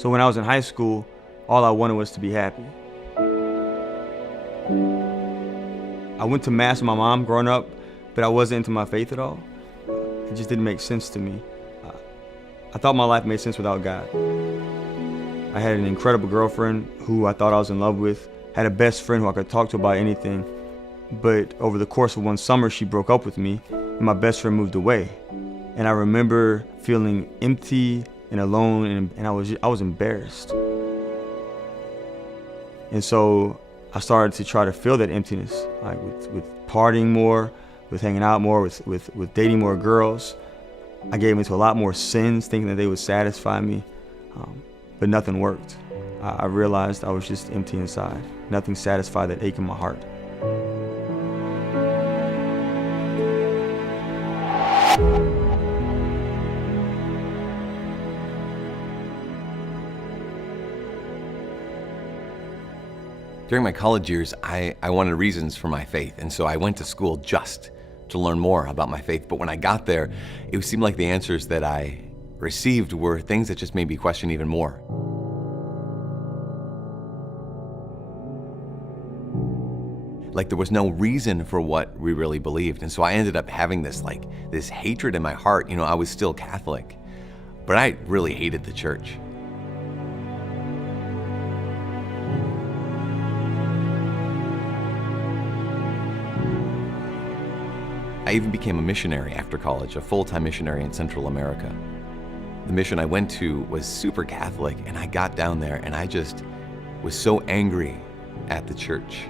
So when I was in high school, all I wanted was to be happy. I went to mass with my mom growing up, but I wasn't into my faith at all. It just didn't make sense to me. I thought my life made sense without God. I had an incredible girlfriend who I thought I was in love with, had a best friend who I could talk to about anything. But over the course of one summer, she broke up with me, and my best friend moved away. And I remember feeling empty and alone, and I was embarrassed. And so I started to try to fill that emptiness, like with partying more, with hanging out more, with dating more girls. I gave into a lot more sins, thinking that they would satisfy me, but nothing worked. I realized I was just empty inside. Nothing satisfied that ache in my heart. During my college years, I wanted reasons for my faith, and so I went to school just to learn more about my faith. But when I got there, it seemed like the answers that I received were things that just made me question even more. Like there was no reason for what we really believed. And so I ended up having this hatred in my heart. You know, I was still Catholic, but I really hated the church. I even became a missionary after college, a full-time missionary in Central America. The mission I went to was super Catholic, and I got down there and I just was so angry at the church.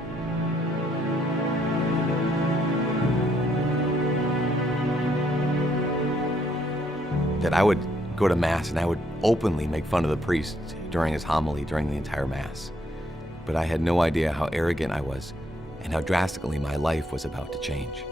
That I would go to Mass and I would openly make fun of the priest during his homily during the entire Mass. But I had no idea how arrogant I was and how drastically my life was about to change.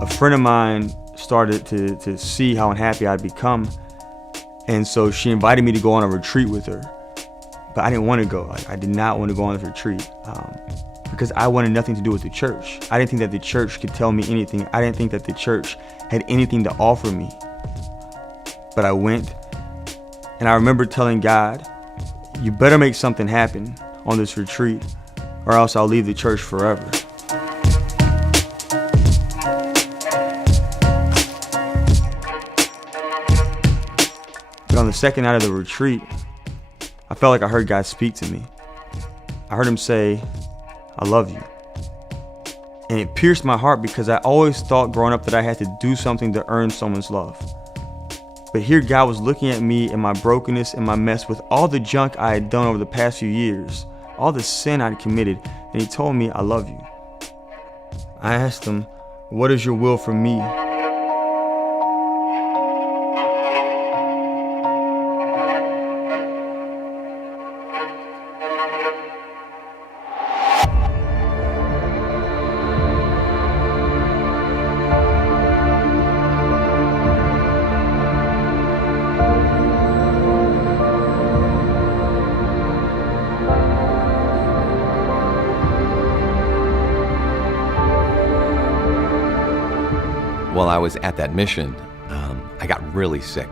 A friend of mine started to see how unhappy I'd become, and so she invited me to go on a retreat with her. But I didn't want to go. Like, I did not want to go on this retreat because I wanted nothing to do with the church. I didn't think that the church could tell me anything. I didn't think that the church had anything to offer me. But I went, and I remember telling God, "You better make something happen on this retreat, or else I'll leave the church forever." But on the second night of the retreat, I felt like I heard God speak to me. I heard him say, "I love you." And it pierced my heart because I always thought growing up that I had to do something to earn someone's love. But here God was looking at me and my brokenness and my mess with all the junk I had done over the past few years, all the sin I'd committed, and he told me, "I love you." I asked him, "What is your will for me?" While I was at that mission, I got really sick.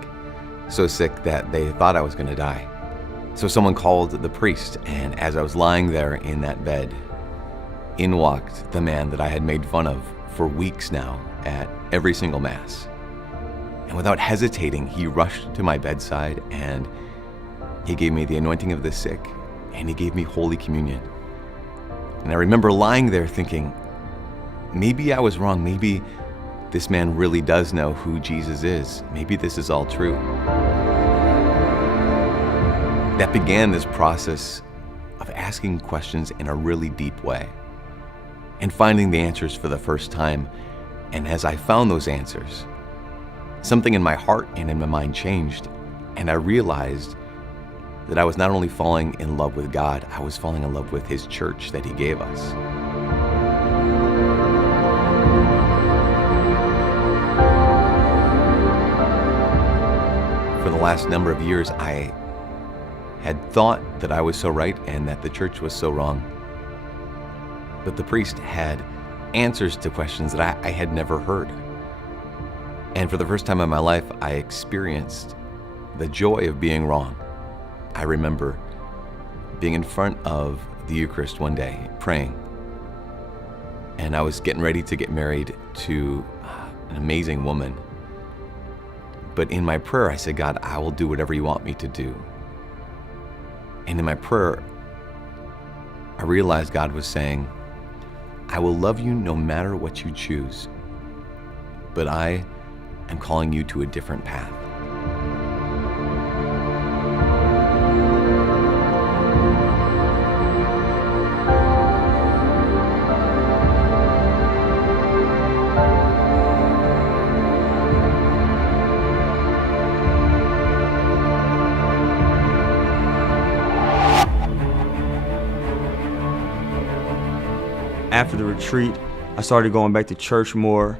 So sick that they thought I was going to die. So someone called the priest, and as I was lying there in that bed, in walked the man that I had made fun of for weeks now at every single Mass. And without hesitating, he rushed to my bedside and he gave me the anointing of the sick, and he gave me Holy Communion. And I remember lying there thinking, maybe I was wrong. Maybe this man really does know who Jesus is. Maybe this is all true. That began this process of asking questions in a really deep way. and finding the answers for the first time. And as I found those answers, something in my heart and in my mind changed, and I realized that I was not only falling in love with God, I was falling in love with His church that He gave us. For the last number of years, I had thought that I was so right and that the church was so wrong. But the priest had answers to questions that I had never heard. And for the first time in my life, I experienced the joy of being wrong. I remember being in front of the Eucharist one day, praying. And I was getting ready to get married to an amazing woman. But in my prayer, I said, God, I will do whatever you want me to do. And in my prayer, I realized God was saying, I will love you no matter what you choose, but I am calling you to a different path. After the retreat, I started going back to church more.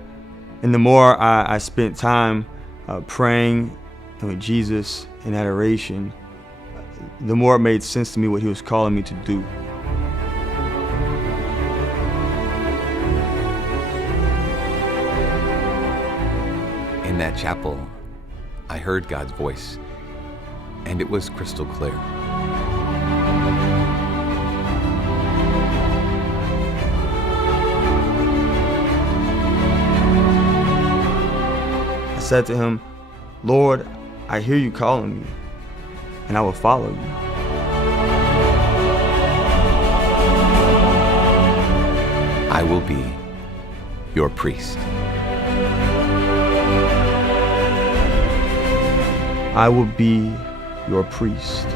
And the more I spent time praying with Jesus in adoration, the more it made sense to me what He was calling me to do. In that chapel, I heard God's voice, and it was crystal clear. I said to Him, Lord, I hear you calling me, and I will follow you. I will be your priest. I will be your priest.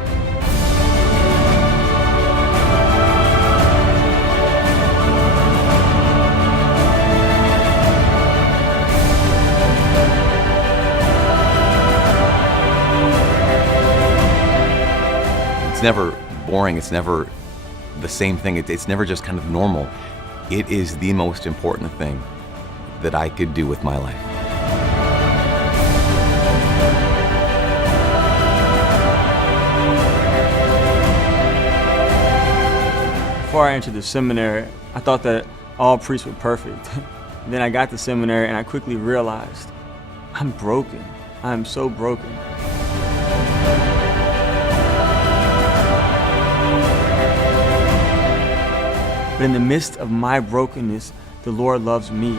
It's never boring. It's never the same thing. It's never just kind of normal. It is the most important thing that I could do with my life. Before I entered the seminary, I thought that all priests were perfect. Then I got to seminary and I quickly realized I'm broken. I am so broken. But in the midst of my brokenness, the Lord loves me.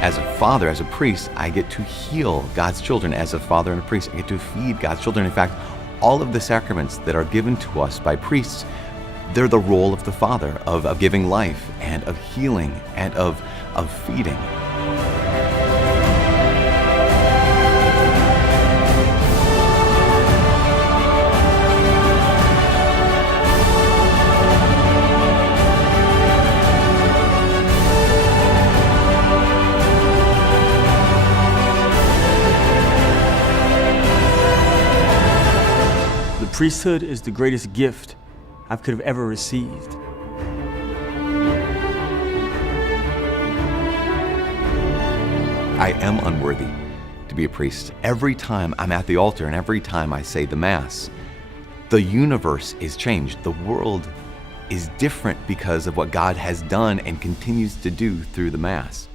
As a father, as a priest, I get to heal God's children. As a father and a priest, I get to feed God's children. In fact, all of the sacraments that are given to us by priests, they're the role of the father, of giving life and of healing and of feeding. The priesthood is the greatest gift I could have ever received. I am unworthy to be a priest. Every time I'm at the altar and every time I say the Mass, the universe is changed. The world is different because of what God has done and continues to do through the Mass.